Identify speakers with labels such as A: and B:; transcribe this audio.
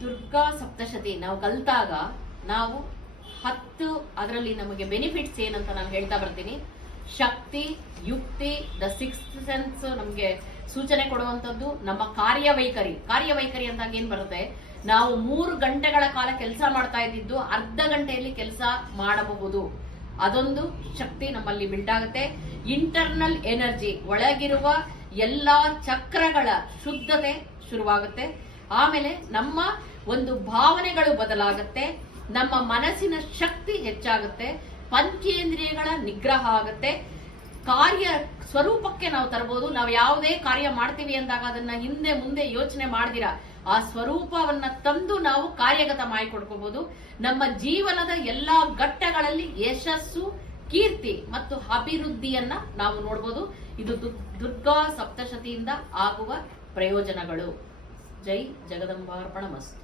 A: ದುರ್ಗಾ ಸಪ್ತಶತಿ ನಾವು ಕಲ್ತಾಗ ನಾವು ಹತ್ತು ಅದರಲ್ಲಿ ನಮಗೆ ಬೆನಿಫಿಟ್ಸ್ ಏನಂತ ನಾನು ಹೇಳ್ತಾ ಬರ್ತೀನಿ. ಶಕ್ತಿ, ಯುಕ್ತಿ ದ ಸಿಕ್ಸ್ ಸೆನ್ಸ್ ನಮಗೆ ಸೂಚನೆ ಕೊಡುವಂಥದ್ದು ನಮ್ಮ ಕಾರ್ಯವೈಖರಿ. ಕಾರ್ಯವೈಖರಿ ಅಂದಾಗ ಏನ್ ಬರುತ್ತೆ? ನಾವು ಮೂರು ಗಂಟೆಗಳ ಕಾಲ ಕೆಲಸ ಮಾಡ್ತಾ ಇದ್ದಿದ್ದು ಅರ್ಧ ಗಂಟೆಯಲ್ಲಿ ಕೆಲಸ ಮಾಡಬಹುದು. ಅದೊಂದು ಶಕ್ತಿ ನಮ್ಮಲ್ಲಿ ಬಿಲ್ಡ್ ಆಗುತ್ತೆ. ಇಂಟರ್ನಲ್ ಎನರ್ಜಿ ಒಳಗಿರುವ ಎಲ್ಲಾ ಚಕ್ರಗಳ ಶುದ್ಧತೆ ಶುರುವಾಗುತ್ತೆ. ಆಮೇಲೆ ನಮ್ಮ ಒಂದು ಭಾವನೆಗಳು ಬದಲಾಗುತ್ತೆ, ನಮ್ಮ ಮನಸ್ಸಿನ ಶಕ್ತಿ ಹೆಚ್ಚಾಗುತ್ತೆ, ಪಂಚೇಂದ್ರಿಯಗಳ ನಿಗ್ರಹ ಆಗುತ್ತೆ. ಕಾರ್ಯ ಸ್ವರೂಪಕ್ಕೆ ನಾವು ತರಬಹುದು ನಾವು ಯಾವುದೇ ಕಾರ್ಯ ಮಾಡ್ತೀವಿ ಅಂದಾಗ ಅದನ್ನ ಹಿಂದೆ ಮುಂದೆ ಯೋಚನೆ ಮಾಡ್ದಿರ. ಆ ಸ್ವರೂಪವನ್ನ ತಂದು ನಾವು ಕಾರ್ಯಗತ ಮಾಡಿಕೊಡ್ಕೋಬಹುದು ನಮ್ಮ ಜೀವನದ ಎಲ್ಲಾ ಘಟ್ಟಗಳಲ್ಲಿ ಯಶಸ್ಸು, ಕೀರ್ತಿ ಮತ್ತು ಅಭಿವೃದ್ಧಿಯನ್ನ ನಾವು ನೋಡಬಹುದು ಇದು ದುರ್ಗಾ ಸಪ್ತಶತಿಯಿಂದ ಆಗುವ ಪ್ರಯೋಜನಗಳು. ஜெய் ஜெகதம்பார்ப்பணமஸ்து